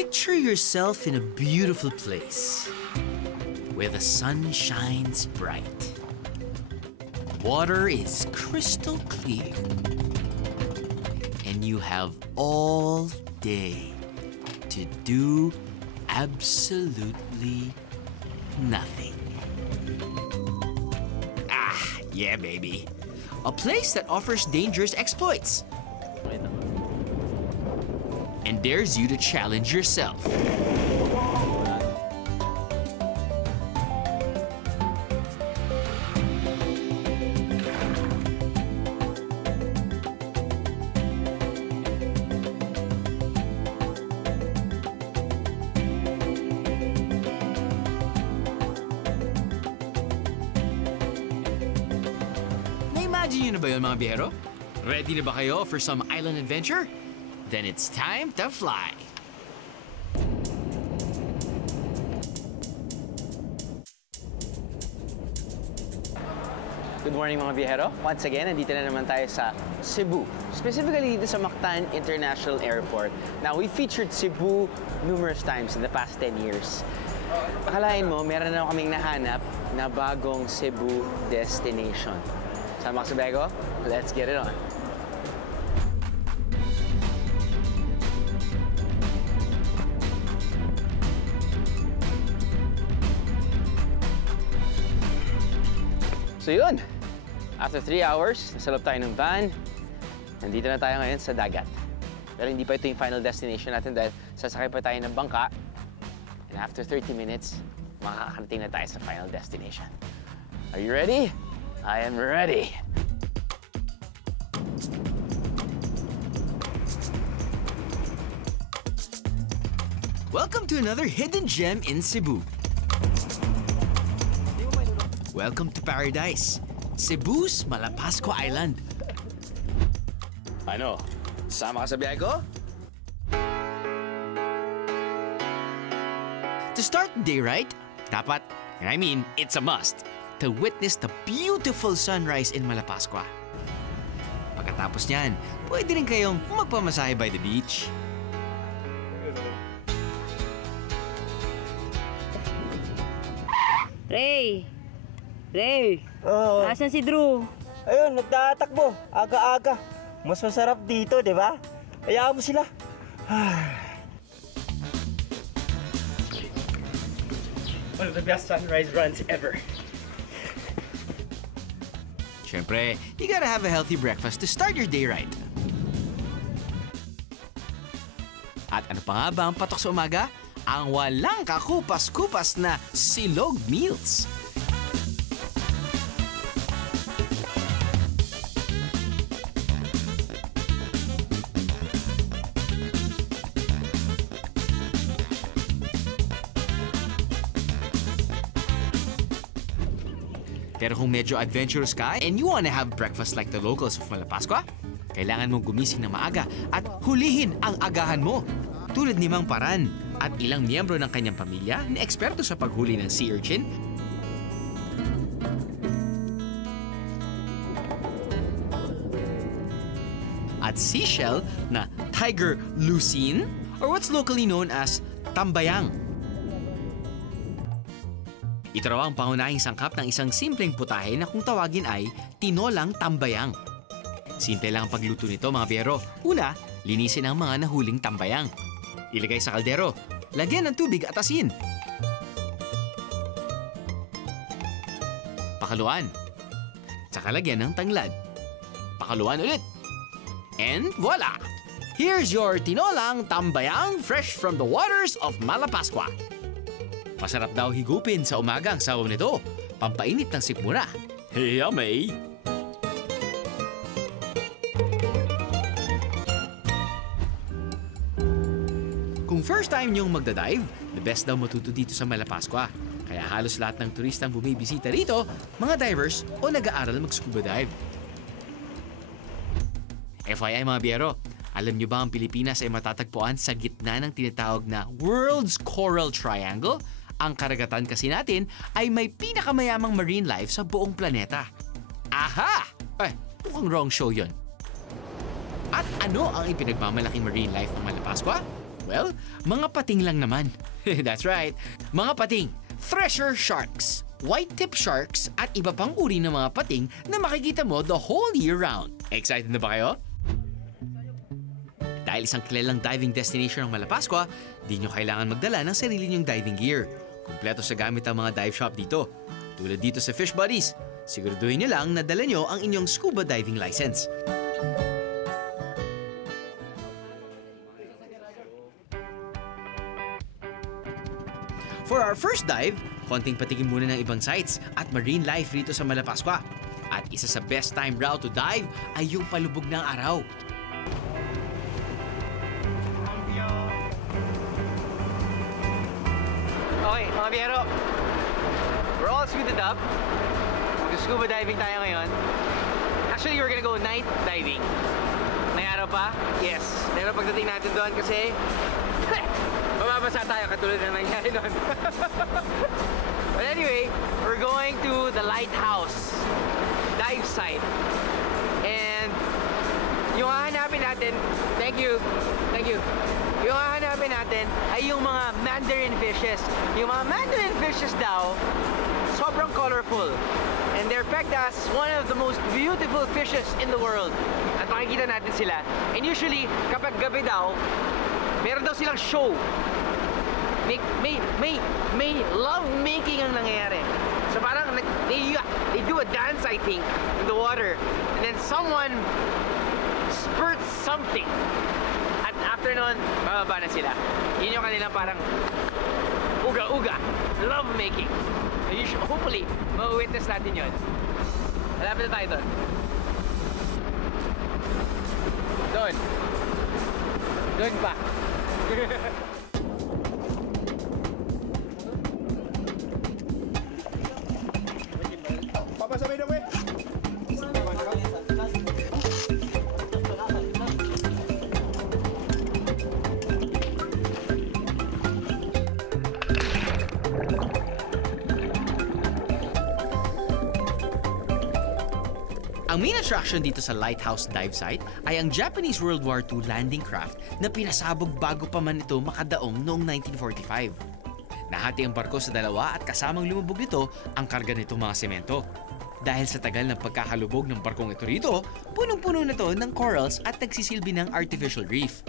Picture yourself in a beautiful place where the sun shines bright. Water is crystal clear. And you have all day to do absolutely nothing. Yeah, baby. A place that offers dangerous exploits and dares you to challenge yourself. Na-imagine nyo na ba yun, mga biyero? Ready na ba kayo for some island adventure? Then it's time to fly. Good morning mga biyahero. Once again, nandito na naman tayo sa Cebu. Specifically dito sa Mactan International Airport. Now, we featured Cebu numerous times in the past 10 years. Akalain mo, meron na kaming nahanap na bagong Cebu destination. Sama ka sa Bego? Let's get it on. So yun, after 3 hours, nasa loob tayo ng van. Nandito na tayo ngayon sa dagat. Pero hindi pa ito yung final destination natin dahil sasakay pa tayo ng bangka. And after 30 minutes, makakarating na tayo sa final destination. Are you ready? I am ready. Welcome to another hidden gem in Cebu. Welcome to paradise, Cebu's Malapascua Island. Ano? Sama ka sa biyahe ko? To start the day right, dapat, and I mean, it's a must, to witness the beautiful sunrise in Malapascua. Pagkatapos niyan, pwede rin kayong magpamasahe by the beach. Ray! Asan si Drew? Ayun, nagtatakbo. Aga-aga. Mas masarap dito, di ba? Hayaan mo sila. One of the best sunrise runs ever. Siyempre, you gotta have a healthy breakfast to start your day right. At ano pa nga ba ang patok sa umaga? Ang walang kakupas-kupas na silog meals. Pero kung medyo adventurous ka and you wanna have breakfast like the locals of Malapascua, kailangan mong gumising na maaga at hulihin ang agahan mo. Tulad ni Mang Paran at ilang miyembro ng kanyang pamilya na eksperto sa paghuli ng sea urchin, at seashell na tiger lucine or what's locally known as tambayang. Ito raw ang pangunahing sangkap ng isang simpleng putahe na kung tawagin ay tinolang tambayang. Simple lang ang pagluto nito, mga biyero. Una, linisin ang mga nahuling tambayang. Ilagay sa kaldero. Lagyan ng tubig at asin. Pakaluan. Tsaka lagyan ng tanglad. Pakaluan ulit. And voila! Here's your tinolang tambayang fresh from the waters of Malapascua. Masarap daw higupin sa umaga ang sabaw nito. Pampainit ng sikmura. Yummy! Kung first time niyong magdadive, the best daw matuto dito sa Malapascua. Kaya halos lahat ng turistang bumibisita rito, mga divers o nag-aaral mag-scuba dive. FYI mga biyero, alam niyo ba ang Pilipinas ay matatagpuan sa gitna ng tinatawag na World's Coral Triangle? Ang karagatan kasi natin ay may pinakamayamang marine life sa buong planeta. Aha! Mukhang wrong show yun. At ano ang ipinagmamalaking marine life ng Malapascua? Well, mga pating lang naman. That's right, mga pating. Thresher sharks, white-tip sharks, at iba pang uri ng mga pating na makikita mo the whole year round. Excited na ba kayo? Dahil isang kilalang diving destination ng Malapascua, di nyo kailangan magdala ng sarili nyong diving gear. Kumpleto sa gamit ang mga dive shop dito. Tulad dito sa Fish Buddies, siguraduhin nyo lang na dala nyo ang inyong scuba diving license. For our first dive, konting patikim muna ng ibang sites at marine life rito sa Malapascua. At isa sa best time route to dive ay yung palubog ng araw. Okay, mga biyero. We're all suited up. Scuba diving tayo ngayon. Actually, we're gonna go night diving. May araw pa? Yes. Pero pagdating natin doon kasi mababasa tayo katulad ng nangyari doon. But anyway, we're going to the lighthouse dive site. And yung hahanapin natin, thank you. Yung hahanapin natin ay yung mga mandarin fishes. Yung mga mandarin fishes daw, sobrang colorful. And they're pegged as one of the most beautiful fishes in the world. At makikita natin sila. And usually, kapag gabi daw, meron daw silang show. May love making ang nangyayari. So parang they do a dance, I think, in the water. And then someone spurts something. At after nun, bababa na sila. Yun yung kanilang parang uga-uga, love making. Hopefully, ma-witness natin yun. Malapit na tayo doon. Doon pa. Papasabay na, we. Ang main attraction dito sa Lighthouse Dive Site ay ang Japanese World War II landing craft na pinasabog bago pa man ito makadaong noong 1945. Nahati ang barko sa dalawa at kasamang lumubog nito ang karga nitong mga semento. Dahil sa tagal ng pagkakalubog ng barkong ito rito, punong-puno na to ng corals at nagsisilbi ng artificial reef.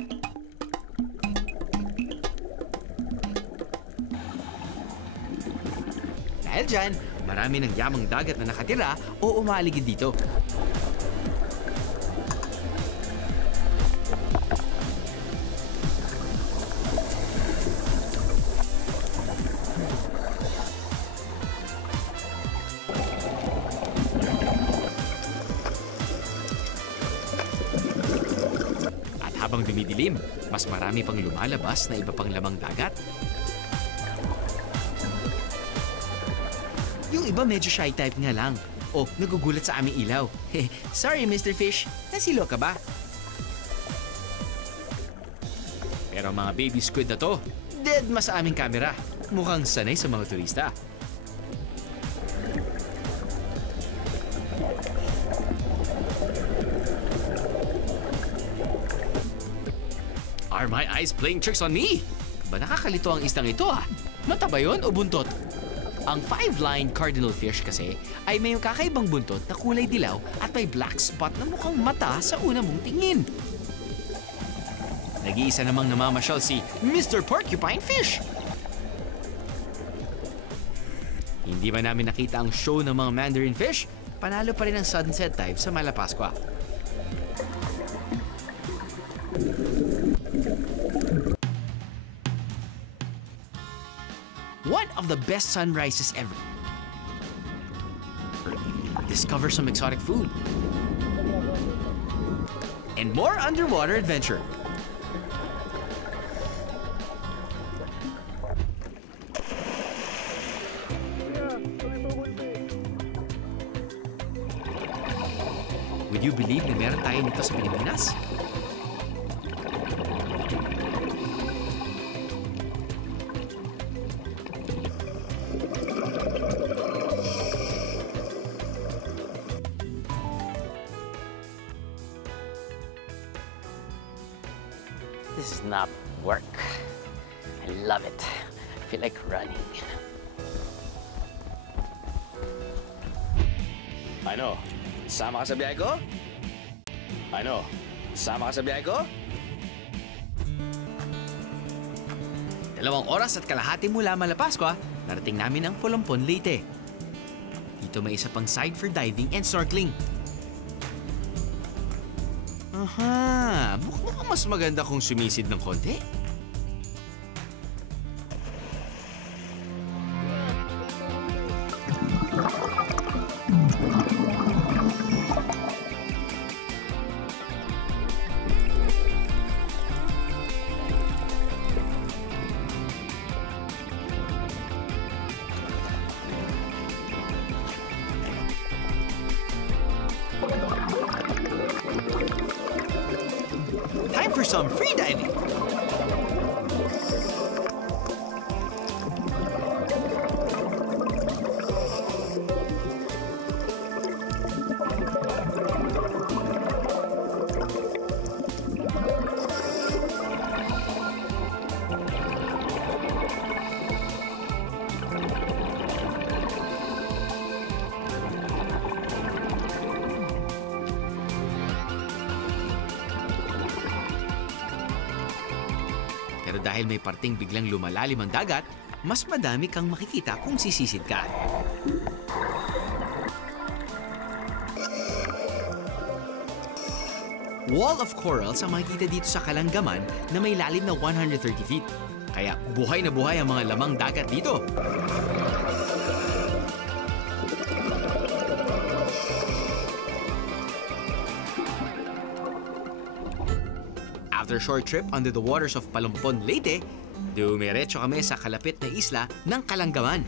Dahil dyan, marami ng yamang dagat na nakatira o umaligid dito. At habang dumidilim, mas marami pang lumalabas na iba pang lamang dagat. Yung iba medyo shy type nga lang. O, nagugulat sa aming ilaw. Sorry, Mr. Fish. Nasilo ka ba? Pero mga baby squid na to, dead mas sa aming camera. Mukhang sanay sa mga turista. Are my eyes playing tricks on me? Ba nakakalito ang istang ito ah? Mata ba yun o buntot? Ang 5-line cardinal fish kasi ay may kakaibang buntot na kulay dilaw at may black spot na mukhang mata sa una mong tingin. Nag-iisa namang namamasyal si Mr. Porcupine Fish. Hindi ba namin nakita ang show ng mga mandarin fish? Panalo pa rin ang sunset dive sa Malapascua. One of the best sunrises ever. Discover some exotic food. And more underwater adventure. Would you believe na meron tayo nito sa Pilipinas? This is not work. I love it. I feel like running. Ano? Sama ka sa biyahe ko? Ano? Sama ka sa biyahe ko? 2 oras at kalahati mula Malapascua, narating namin ang Polompon, Leyte. Dito may isa pang side for diving and snorkeling. Aha! Mukhang mas maganda kung sumisid ng konti. Time for some free diving. Pero dahil may parting biglang lumalalim ang dagat, mas madami kang makikita kung sisisid ka. Wall of corals ang makikita dito sa Kalangaman na may lalim na 130 feet. Kaya buhay na buhay ang mga lamang dagat dito. After a short trip under the waters of Palompon, Leyte, dumiretso kami sa kalapit na isla ng Kalangaman.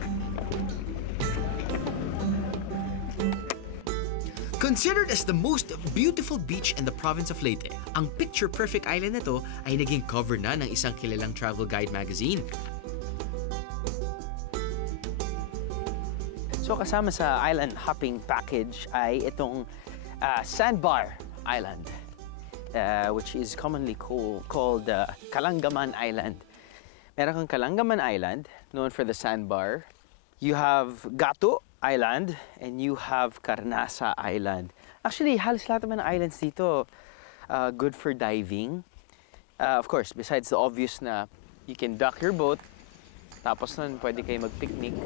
Considered as the most beautiful beach in the province of Leyte, ang picture-perfect island na to ay naging cover na ng isang kilalang travel guide magazine. So kasama sa island hopping package ay itong Sandbar Island, which is commonly called Kalangaman Island. Meron kang Kalangaman Island, known for the sandbar. You have Gato Island, and you have Carnasa Island. Actually, halos lahat naman ng islands dito good for diving. Of course, besides the obvious na you can dock your boat, tapos nun pwede kayo mag-picnic.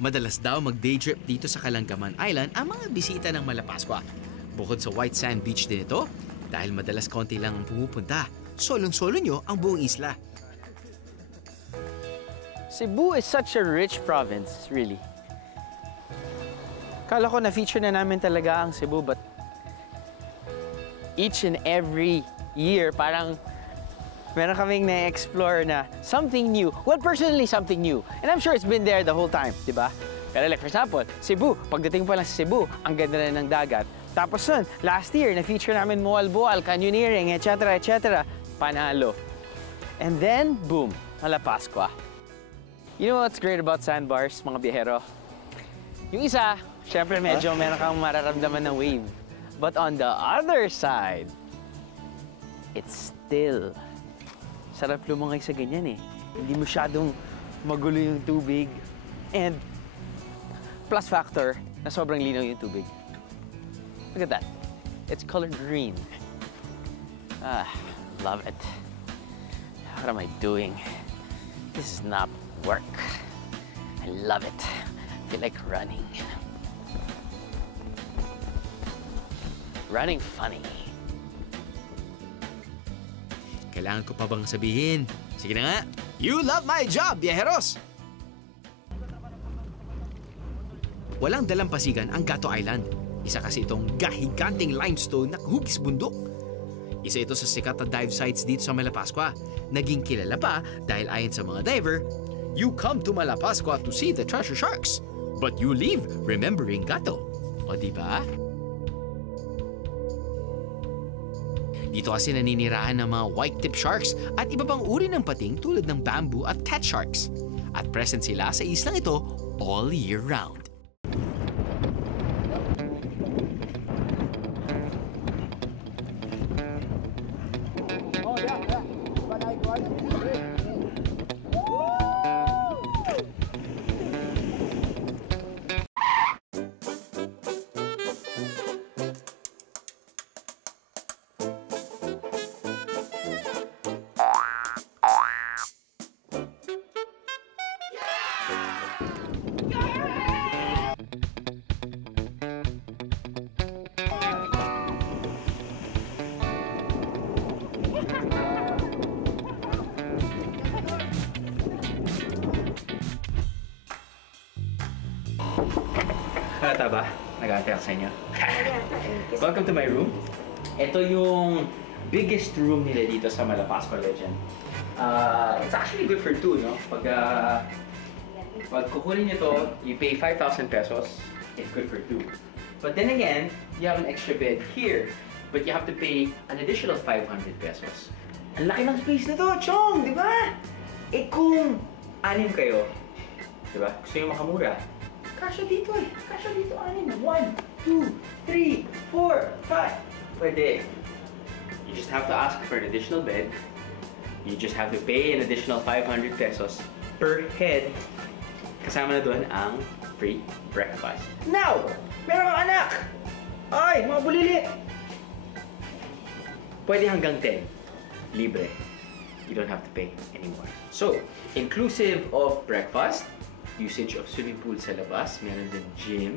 Madalas daw mag-day trip dito sa Kalangaman Island ang mga bisita ng Malapascua. Bukod sa white sand beach din ito, dahil madalas konti lang ang pumupunta, solong-solo nyo ang buong isla. Cebu is such a rich province, really. Kala ko na-feature na namin talaga ang Cebu, but each and every year, parang meron kaming na-explore na something new. Well, personally, something new. And I'm sure it's been there the whole time, di ba? Pero like, for example, Cebu, pagdating pa lang sa Cebu, ang ganda na ng dagat. Tapos nun, last year, na-feature namin Moalboal, canyoneering, etc., etc. Panalo. And then, boom, Malapascua. You know what's great about sandbars, mga biyahero? Yung isa, syempre medyo meron kang mararamdaman ng wave. But on the other side, it's still. Sarap lumangay sa ganyan eh. Hindi masyadong magulo yung tubig. And plus factor na sobrang linaw yung tubig. Look at that. It's colored green. Ah, love it. What am I doing? This is not work. I love it. I feel like running. Running funny. Kailangan ko pa bang sabihin? Sige na nga. You love my job, biyaheros! Walang dalampasigan ang Gato Island. Isa kasi itong gahiganting limestone na hugis bundok. Isa ito sa sikat na dive sites dito sa Malapascua. Naging kilala pa dahil ayon sa mga diver, you come to Malapascua to see the treasure sharks, but you leave remembering Gato. O diba? Dito kasi naninirahan ng mga white-tip sharks at iba pang uri ng pating tulad ng bamboo at cat sharks. At present sila sa islang ito all year round. Oh, yeah. nag-aantay ako sa inyo. Welcome to my room. Ito yung biggest room nila dito sa Malapascua Legend. It's actually good for two, no? Pag kukunin nyo to, you pay 5,000 pesos. It's good for two. But then again, you have an extra bed here. But you have to pay an additional 500 pesos. Ang laki ng space na to, Chong! Di ba? Eh kung anim kayo, di ba? Gusto nyo makamura. Kasya dito eh. Kasya dito anim. 1, 2, 3, 4, 5. Pwede. You just have to ask for an additional bed. You just have to pay an additional 500 pesos per head. Kasama na doon ang free breakfast. Now, meron kang anak! Ay, mga bulilit! Pwede hanggang 10. Libre. You don't have to pay anymore. So, inclusive of breakfast, usage of swimming pool sa labas, meron din gym,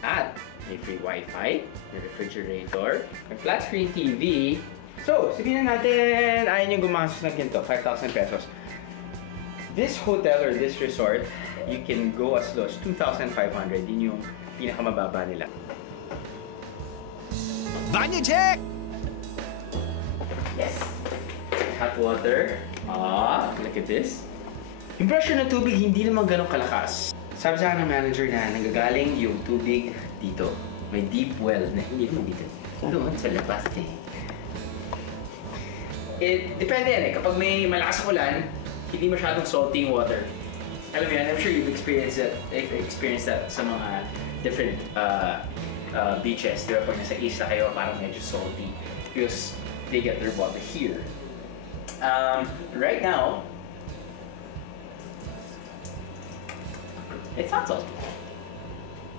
at may free wifi, may refrigerator, may flat screen TV. So, sabihin na natin, ayaw nyo gumastos ng ginto, 5,000 pesos. This hotel or this resort, you can go as low as 2,500. Yun yung pinakamababa nila. Banyo check! Yes! Hot water. Look at this. Yung pressure ng tubig, hindi naman ganun kalakas. Sabi sa akin ng manager na nanggagaling yung tubig dito. May deep well na hindi naman dito. Doon sa labas eh. Depende yan eh. Kapag may malakas na ulan, hindi masyadong salty yung water. Alam mo yan, I'm sure you've experienced that sa mga different beaches. Di ba? Pag nasa isla kayo, parang medyo salty. Because they get their water here. Right now, it's not salty.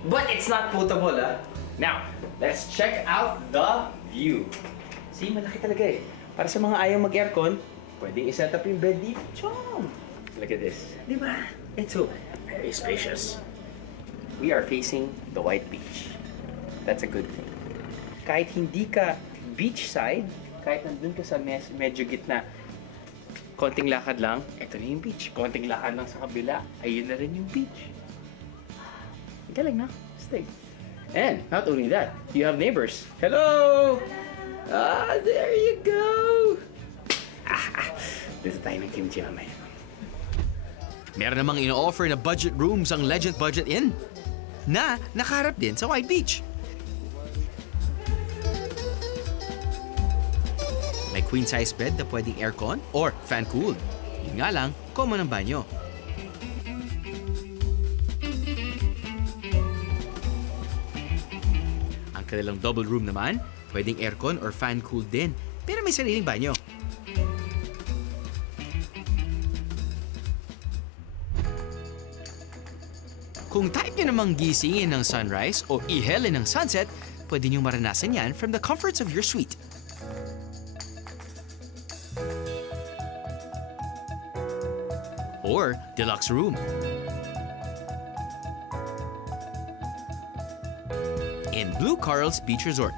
But it's not potable, ah. Now, let's check out the view. See, malaki talaga eh. Para sa mga ayaw mag-aircon, pwedeng iset up yung bed dito. Chong! Look at this. Di ba? It's so very spacious. We are facing the White Beach. That's a good thing. Kahit hindi ka beachside, kahit nandun ka sa medyo gitna, konting lakad lang, ito na yung beach. Konting lakad lang sa kabila, ayun na rin yung beach. Galing na. Stay. And not only that, you have neighbors. Hello! There you go! Dito tayo ng kimchi mamaya. Meron namang ino-offer na budget rooms ang Legend Budget Inn na nakaharap din sa White Beach. May queen-size bed na pwedeng aircon or fan-cooled. Yun nga lang, common ang banyo. Ang kanilang double room naman, pwedeng aircon or fan-cooled din, pero may sariling banyo. Kung type nyo namang gisingin ng sunrise o ihelin ng sunset, pwede nyo maranasan yan from the comforts of your suite. Or deluxe room. In Blue Corals Beach Resort.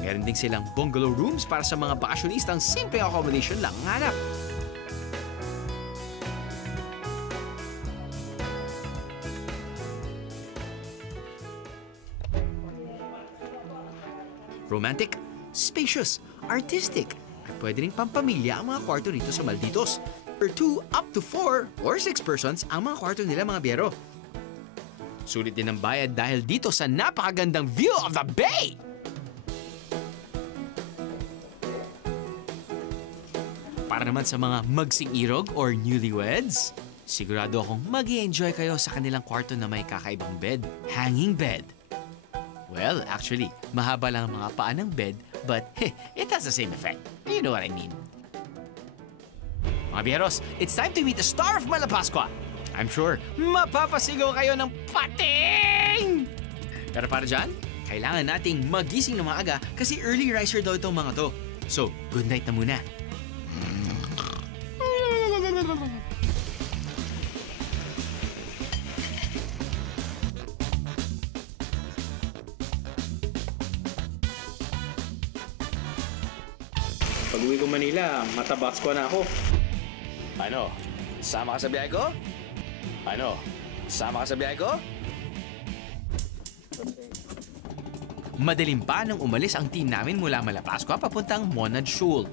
Meron din silang bungalow rooms para sa mga bakasyonistang simpleng accommodation lang ang hanap. Romantic, spacious, artistic, at pwede rin pampamilya ang mga kwarto rito sa Malditos. For 2 up to 4 or 6 persons ang mga kwarto nila mga biyero. Sulit din ang bayad dahil dito sa napakagandang view of the bay! Para naman sa mga magsing-irog or newlyweds, sigurado akong mag-i-enjoy kayo sa kanilang kwarto na may kakaibang bed, hanging bed. Well, actually, mahaba lang ang mga paa ng bed, but it has the same effect. You know what I mean. Mga biyeros, it's time to meet the star of Malapascua. I'm sure, mapapasigaw kayo ng pating! Pero para dyan, kailangan nating magising ng maaga kasi early riser daw itong mga to. So, good night na muna. Pag-uwi ko Manila, matabas ko na ako. Ano? Sama ka sa biyahe ko? Ano? Sama ka sa biyahe ko? Madaling pa nang umalis ang team namin mula Malapascua papuntang Monad Shoal.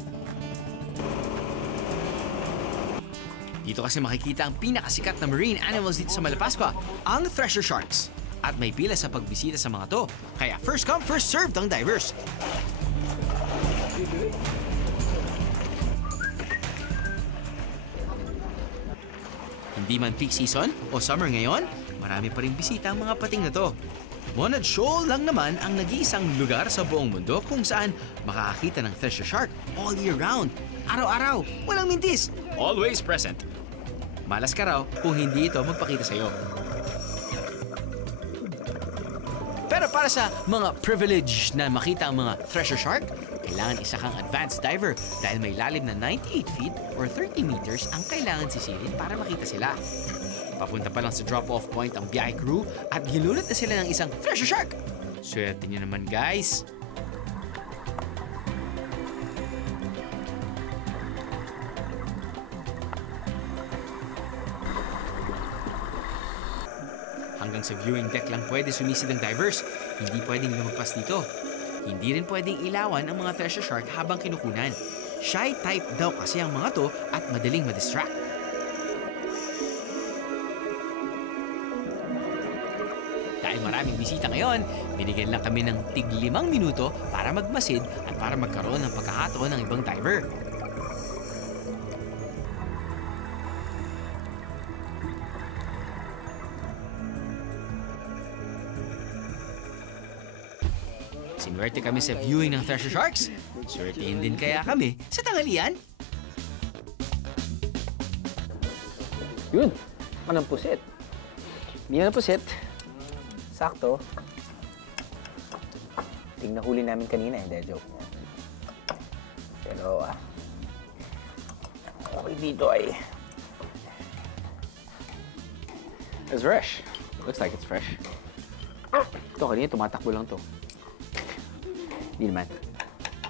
Dito kasi makikita ang pinakasikat na marine animals dito sa Malapascua, ang thresher sharks. At may pila sa pagbisita sa mga to, kaya first come, first served ang divers. Hindi man peak season o summer ngayon, marami pa rin bisita ang mga pating na to. Monad Shoal lang naman ang nag-iisang lugar sa buong mundo kung saan makakakita ng thresher shark all year round. Araw-araw, walang mintis, always present. Malas ka raw kung hindi ito magpakita sa'yo. Pero para sa mga privilege na makita ang mga thresher shark, kailangan isa kang advanced diver dahil may lalim na 98 feet or 30 meters ang kailangan sisilin para makita sila. Papunta pa lang sa drop-off point ang biyahe crew at ginulat na sila ng isang thresher shark. Swerte nyo naman, guys. Hanggang sa viewing deck lang pwede sumisid ang divers. Hindi pwedeng lumagpas dito. Hindi rin pwedeng ilawan ang mga thresher shark habang kinukunan. Shy type daw kasi ang mga to at madaling madistract. Dahil maraming bisita ngayon, binigyan lang kami ng tig-5 minuto para magmasid at para magkaroon ng pagkakataon ng ibang diver. Sinuwerte kami sa viewing ng thresher sharks. Swertein din kaya kami sa tanghalian. Yun, anong pusit? Hindi na pusit. Sakto. Tingnan huli namin kanina, hindi, joke. Pero, okay dito ay... It's fresh. Looks like it's fresh. Ito, kanina tumatakbo lang to. Hindi naman.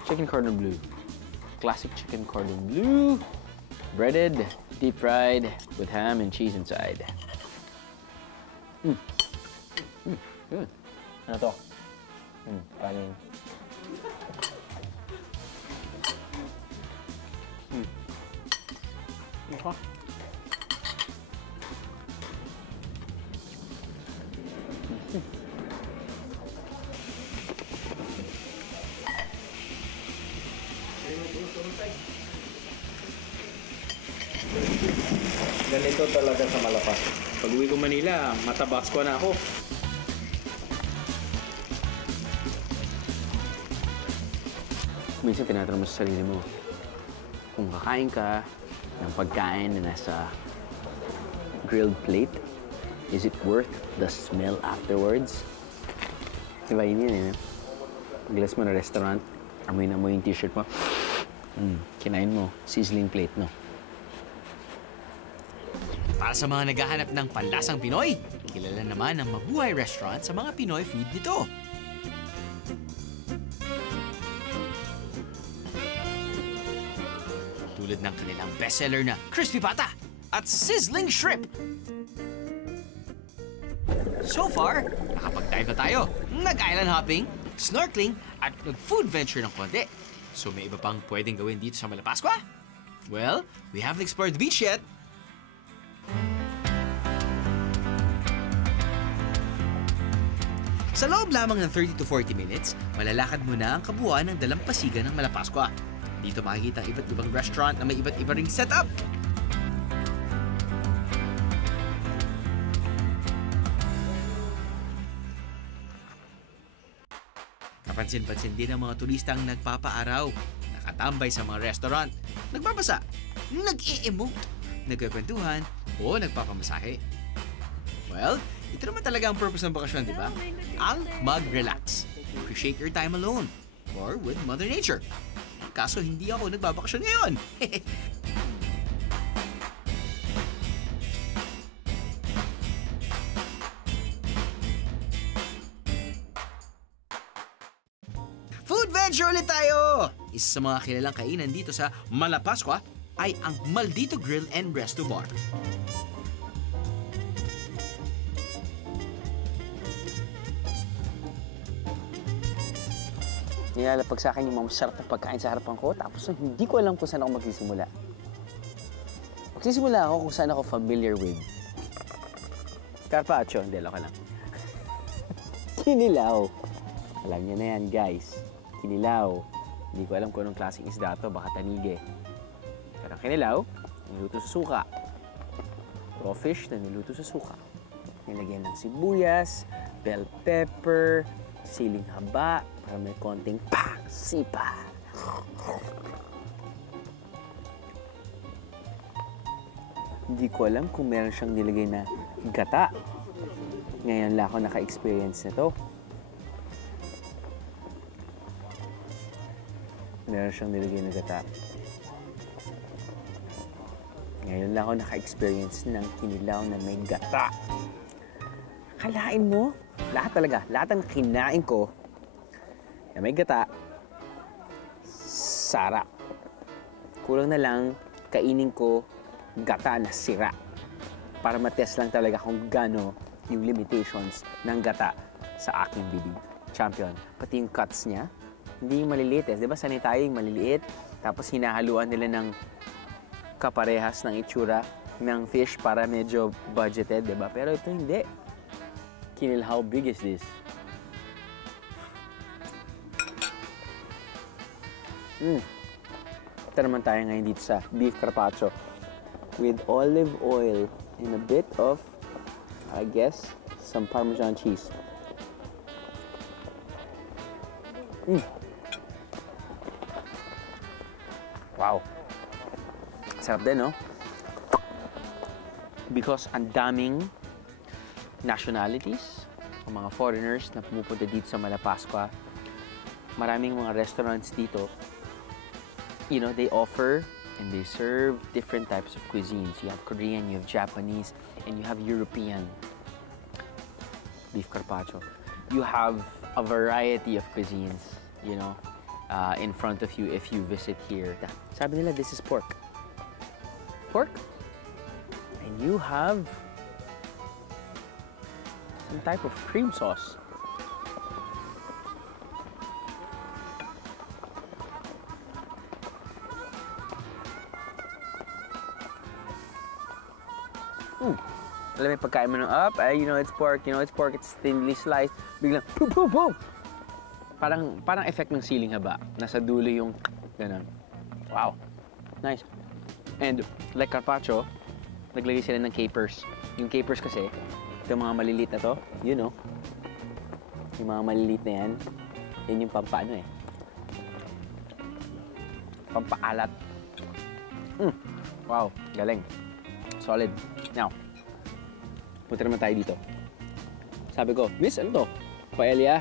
Chicken cordon bleu. Classic chicken cordon bleu. Breaded, deep fried, with ham and cheese inside. Good. Ano to? Kanin. Okay. Ganito talaga sa Malapas. Pag uwi ko Manila, matabasco na ako. Minsan tinatanong mo sa sarili mo, kung kakain ka ng pagkain na nasa grilled plate, is it worth the smell afterwards? Diba yun yun, eh? Paglas mo na restaurant, amoy na mo yung t-shirt mo, kinain mo, sizzling plate, no? Para sa mga naghahanap ng panlasang Pinoy, kilala naman ang Mabuhay Restaurant sa mga Pinoy food nito. Tulad ng kanilang bestseller na Crispy Pata at Sizzling Shrimp. So far, nakapag-dive na tayo, nag-island hopping, snorkeling, at nag-food venture ng konti. So may iba pang pwedeng gawin dito sa Malapascua? Well, we haven't explored the beach yet. Sa loob lamang ng 30 to 40 minutes, malalakad mo na ang kabuuan ng dalampasigan ng Malapascua. Dito makikita ang iba't ibang restaurant na may iba't iba ring setup. Kapansin-pansin din ang mga turistang nagpapaaraw, nakatambay sa mga restaurant, nagbabasa, nag-i-emote, nagkakwentuhan, o nagpapamasahe. Well, ito naman talaga ang purpose ng bakasyon, di ba? Ang mag-relax. Appreciate your time alone or with Mother Nature. Kaso hindi ako nagbabakasyon ngayon. Food venture ulit tayo! Isa sa mga kilalang kainan dito sa Malapascua ay ang Maldito Grill and Resto Bar. nilalapag sa akin yung mga masarap na pagkain sa harapan ko, tapos hindi ko alam kung saan ako magsisimula. Magsisimula ako kung saan ako familiar with. Carpaccio, hindi, loko lang. Kinilaw. Alam niyo na yan, guys. Kinilaw. Hindi ko alam kung anong klaseng isda to, baka tanige. Pero kinilaw, niluto sa suka. Raw fish na niluto sa suka. Nilagyan ng sibuyas, bell pepper, siling haba, para may konting sipa. Hindi ko alam kung meron siyang nilagay na gata. Ngayon lang ako naka-experience na to. Meron siyang nilagay na gata. Ngayon lang ako naka-experience ng kinilaw na may gata. Kalain mo, lahat talaga, lahat ng kinain ko na may gata, sarap. Kulang na lang kainin ko gata na sira para matest lang talaga kung gaano yung limitations ng gata sa aking bibig. Champion. Pati yung cuts niya, hindi yung maliliit eh. Di ba sanay tayo yung maliliit, tapos hinahaluan nila ng kaparehas ng itsura ng fish para medyo budgeted, di ba? Pero ito hindi. Kinil, how big is this? Ito naman tayo ngayon dito sa beef carpaccio with olive oil and a bit of, I guess, some Parmesan cheese. Wow. Sarap din, no? Because ang daming nationalities, o mga foreigners na pumupunta dito sa Malapascua. Maraming mga restaurants dito. You know, they offer and they serve different types of cuisines. You have Korean, you have Japanese, and you have European beef carpaccio. You have a variety of cuisines, you know, in front of you if you visit here. Sabi nila, this is pork. Pork? And you have some type of cream sauce. Alam mo, pagkain mo ng up, you know it's pork, it's thinly sliced, biglang, boom, boom, boom! Parang effect ng siling haba. Nasa dulo yung, gano'n. Wow. Nice. And, like carpaccio, naglagay sila ng capers. Yung capers kasi, ito mga maliliit na to, you know. Yung mga maliliit na yan, yan yung pampaano eh. Pampaalat. Wow, galing. Solid. Now, punta naman tayo dito. Sabi ko, Miss, ano to? Paella?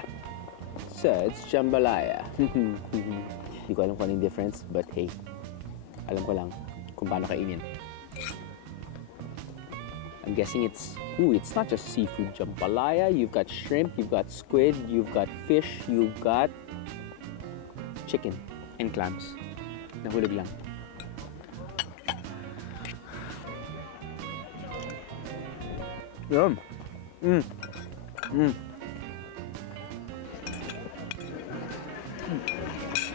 So, it's jambalaya. Hindi ko alam kung anong difference, but hey, alam ko lang kung paano kainin. I'm guessing it's not just seafood jambalaya. You've got shrimp, you've got squid, you've got fish, you've got chicken and clams. Nahulog lang. Yum.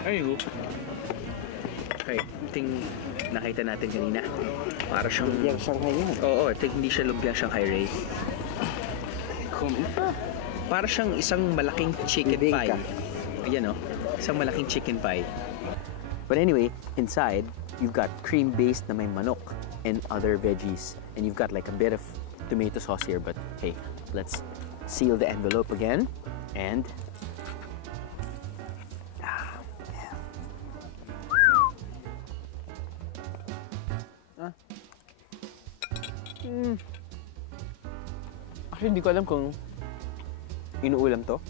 Ayun. Okay, ting nakita natin kanina. Para siyang lumpiang Shanghai yan. Oo, hindi siya lumpiang Shanghai, Ray. Para siyang isang malaking chicken pie. Ayan, oh. Isang malaking chicken pie. But anyway, inside, you've got cream-based na may manok and other veggies. And you've got like a bit of tomato sauce here, but hey, let's seal the envelope again. And actually, hindi ko alam kung inuulam to.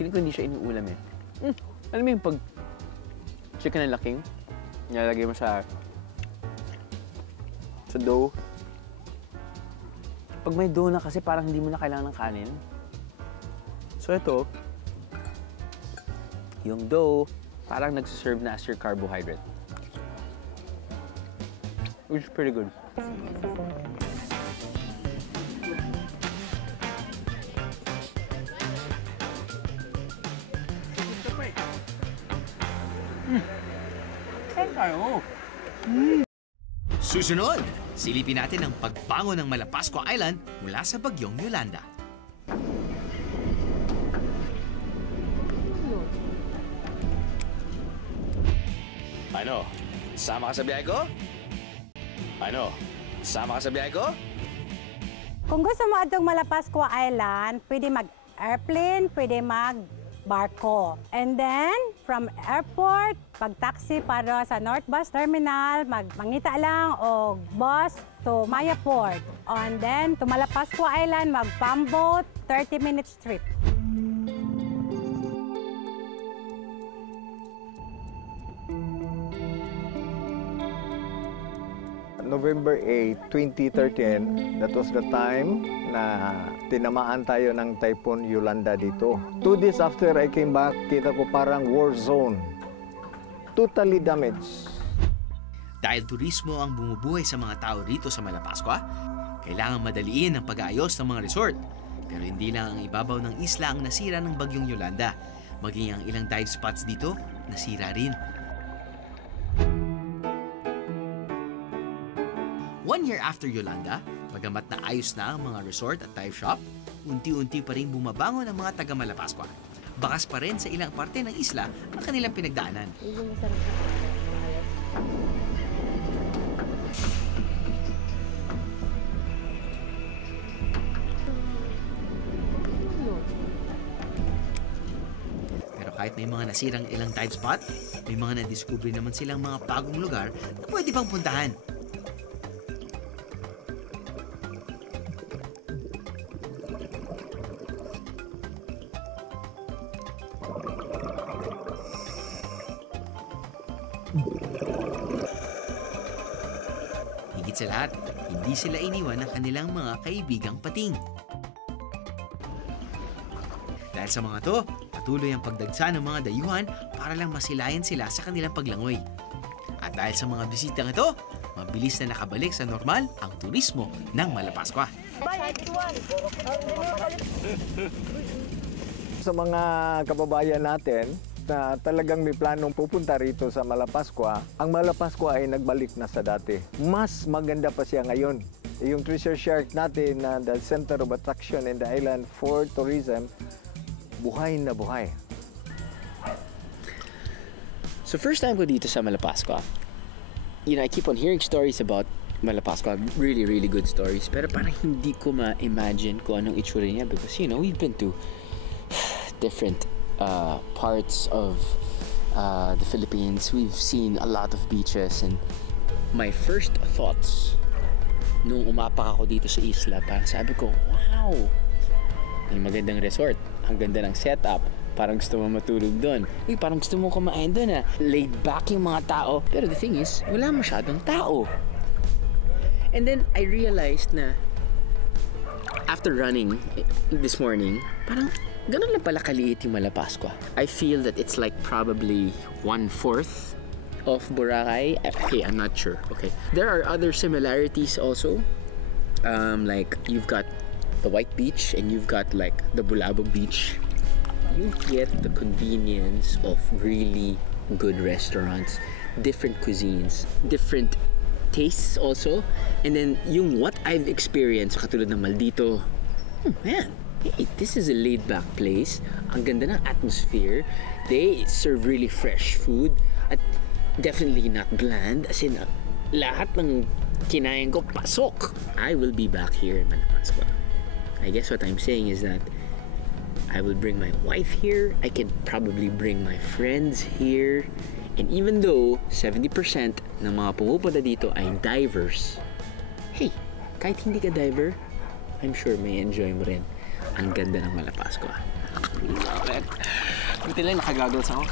Feeling ko hindi siya inuulam eh. Alam mo yung pag chicken na laking, nilalagay mo sa dough. Pag may dough na kasi parang hindi mo na kailangan ng kanin. So ito, yung dough, parang nagsiserve na as your carbohydrate. Which is pretty good. Susunod, silipin natin ang pagbangon ng Malapascua Island mula sa bagyong Yolanda. Ano? Sama ka sa biyahe ko? Ano? Sama ka sa biyahe ko? Kung gusto mo atong Malapascua Island, pwede mag-airplane, pwede mag-barko. And then, from airport, pag-taxi para sa North Bus Terminal, mangita lang o bus to Maya Port. And then, to Malapascua Island, mag-pamboat, 30 minutes trip. November 8, 2013, that was the time na tinamaan tayo ng Typhoon Yolanda dito. 2 days after I came back, kita ko parang war zone. Totally damaged. Dahil turismo ang bumubuhay sa mga tao rito sa Malapascua, kailangan madaliin ang pag-aayos ng mga resort. Pero hindi lang ang ibabaw ng isla ang nasira ng bagyong Yolanda. Maging ang ilang dive spots dito, nasira rin. 1 year after Yolanda, bagamat na ayos na ang mga resort at dive shop, unti-unti pa rin bumabangon ang mga taga Malapascua. Bakas pa rin sa ilang parte ng isla ang kanilang pinagdaanan. Pero kahit may mga nasirang ilang dive spot, may mga nadiskubre naman silang mga bagong lugar na pwede pang puntahan. Higit sa lahat, hindi sila iniwan ng kanilang mga kaibigang pating. Dahil sa mga to, patuloy ang pagdagsa ng mga dayuhan para lang masilayan sila sa kanilang paglangoy. At dahil sa mga bisitang ito, mabilis na nakabalik sa normal ang turismo ng Malapascua. Sa mga kababayan natin na talagang may planong pupunta rito sa Malapascua, ang Malapascua ay nagbalik na sa dati. Mas maganda pa siya ngayon. Yung treasure shark natin na the center of attraction in the island for tourism, buhay na buhay. So first time ko dito sa Malapascua, I keep on hearing stories about Malapascua, really, really good stories. Pero parang hindi ko ma-imagine kung anong itsura niya because, we've been to different parts of the Philippines. We've seen a lot of beaches and my first thoughts nung umapak ako dito sa isla, parang sabi ko, wow! May magandang resort. Ang ganda ng setup. Parang gusto mo matulog doon. Parang gusto mo kumain doon laid back yung mga tao. Pero the thing is, wala masyadong tao. And then I realized na after running this morning, parang ganun lang pala kaliit yung Malapascua. I feel that it's like probably 1/4 of Boracay. Okay, I'm not sure. Okay. There are other similarities also. Like you've got the White Beach and you've got like the Bulabog Beach. You get the convenience of really good restaurants, different cuisines, different tastes also. And then yung what I've experienced, katulad ng Maldito, man, hey, this is a laid-back place. Ang ganda ng atmosphere. They serve really fresh food at definitely not bland. As in, lahat ng kinain ko, pasok. I will be back here in Malapascua. I guess what I'm saying is that I will bring my wife here. I can probably bring my friends here. And even though 70% ng mga pumupunta dito ay divers, hey, kahit hindi ka diver, I'm sure may enjoy mo rin ang ganda ng Malapascua. Love it. Buti lang nakagagals ako.